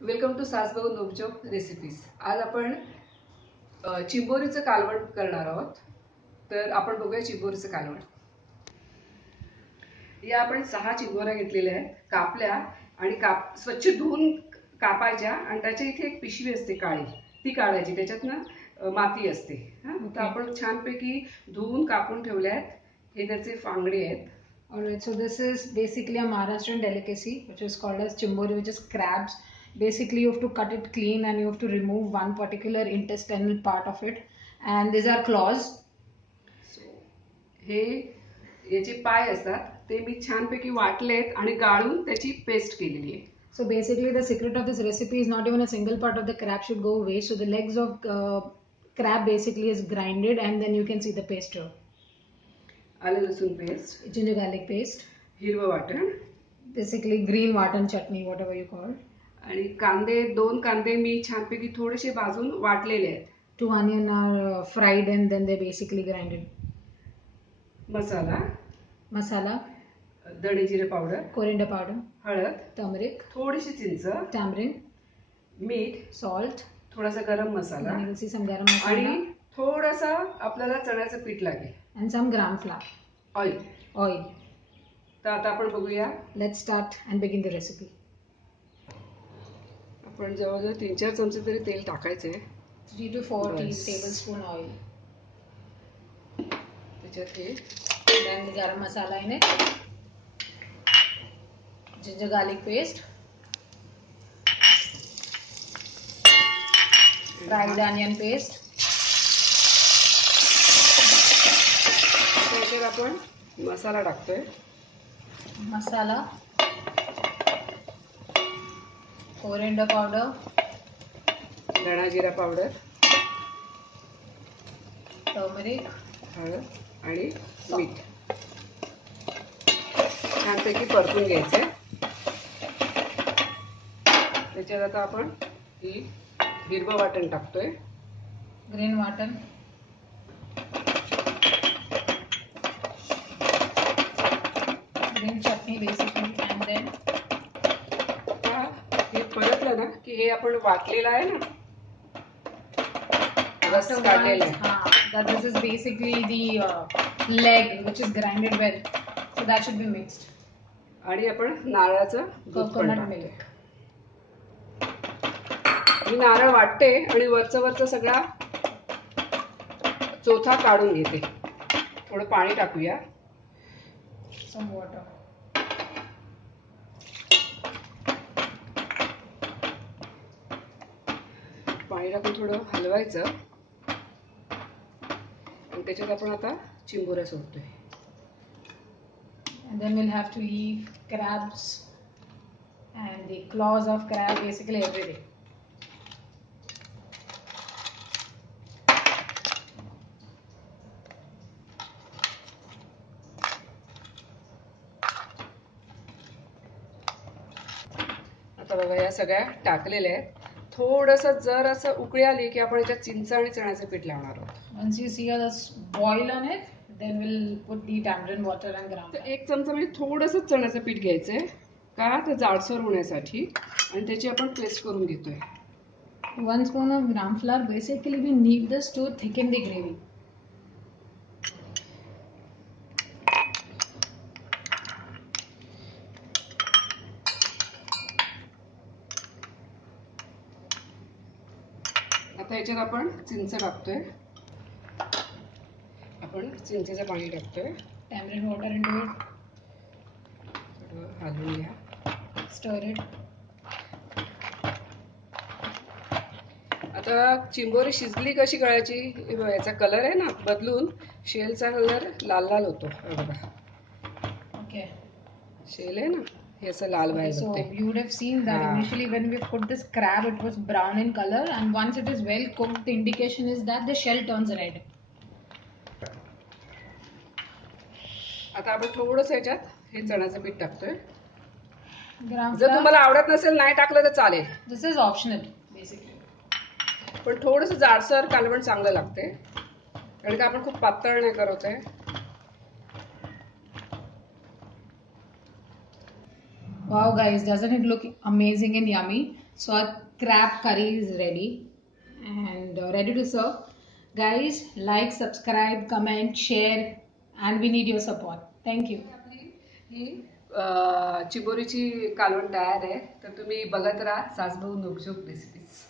Welcome to सासभाऊ नोबचोक recipes. आज आपण चिंबोरीचं कालवण करणार आहोत। तर आपण बघूया चिंबोरीचं कालवण। या आपण 6 चिंबोऱ्या घेतलेल्या आहेत, कापल्या आणि स्वच्छ धुवून कापायच्या आणि त्याच्या इथे एक पिशवी असते काळी, ती काढायची, त्याच्यातनं माती असते। तर आपण छानपैकी धुवून कापून ठेवल्या आहेत। हे त्याचे फांगडे आहेत। Alright, so this is basically a Maharashtrian delicacy which is called as chimbori, which is crabs. Basically, you have to cut it clean and you have to remove one particular intestinal part of it. And these are claws. So, हे याचे पाय असतात, ते मी छानपैकी वाटलेत आणि गाळून त्याची paste केलेली आहे। So basically, the secret of this recipe is not even a single part of the crab should go waste. So the legs of crab basically is grinded, and then you can see the paste here. आलं लसूण paste, Ginger garlic paste, हिरवं वाटण, basically green watan chutney, whatever you call. आणि कांदे, 2 कांदे मी छानपैकी थोडेसे भाजून वाटलेले आहेत। 2 onion are fried and then they basically grinded. मसाला, धणे जिरे पावडर, coriander powder, हळद, turmeric, थोडीशी चिंच, tamarind, मीठ, salt, थोडासा गरम मसाला, then you will see some garam masala, आणि थोडासा आपल्याला चण्याचं पीठ लागेल, and some gram flour, oil. तर आता आपण बघूया। Let's start and begin the recipe. आपण जवळजवळ 3-4 चमचे तरी तेल टाकायचे। 3 to 4 tablespoon oil. त्याच्यात हे then the garam masala in it, ginger garlic paste, fried onion paste. त्याच्यात आपण मसाला टाकतोय। मसाला, coriander powder, धणा जिरा पावडर, turmeric, हळद आणि मीठ छानपैकी परतून घ्यायचे। त्याच्यात आता आपण ही हिरवं वाटण टाकतोय, green watan, green chutney basically, and then हे परतलं ना की हे आपण वाटलेलं आहे ना, रस काढलेला आहे, that this is basically the leg which is grinded well, so that should be mixed. आणि आपण नारळाचं दूध पण coconut milk. मी नारळ वाटते आणि वरचं सगळा चोथा काढून घेते। थोडं पाणी टाकूया, some water. पाणी टाकून थोडं हलवायचं आणि त्याच्यात आपण आता चिंबोऱ्या सोडतोय। And then we'll have to leave crabs and the claws of crab, basically everything. आता बघा या सगळ्या टाकलेल्या आहेत। थोडंसं जर असं उकळी आली की आपण याच्यात चिंच आणि चण्याचं पीठ लावणार आहोत। Once you see us boil on it, then we'll put the tamarind water and gram. तर 1 चमचा म्हणजे थोडंसं चण्याचं पीठ घ्यायचंय, का तर जाडसर होण्यासाठी, आणि त्याची आपण पेस्ट करून घेतोय। 1 spoon of gram flour. Basically, we need this to thicken the gravy. आता याच्यात आपण चिंच टाकतोय, आपण चिंचेचं पाणी टाकतोय, Tamarind water into it. थोडं हलवून घ्या, Stir it. आता चिंबोरी शिजली कशी कळायची? याचा कलर आहे ना बदलून, शेलचा कलर लाल लाल होतो। बघा, Okay. शेल आहे ना, हे असं लाल बाहेर So होते। you would have seen that initially when we put this crab, it was brown in color, and once it is well cooked, the indication is that the shell turns red. आता आपण थोडंसं याच्यात हे चण्याचं पीठ टाकतोय। Gram जर flour. तुम्हाला आवडत नसेल नाही टाकलं तर चालेल, This is optional basically. पण थोडंसं जाडसर कालवण चांगलं लागते, कारण का आपण खूप पातळ नाही करत आहे। Wow guys, doesn't it look amazing and yummy? So our crab curry is ready and ready to serve. Guys, like, subscribe, comment, share, and we need your support. Thank you. आपली ही चिबोरीची कालवण तयार आहे. तर तुम्ही बघत राहा सासबहू नोकझोक रेसिपीज.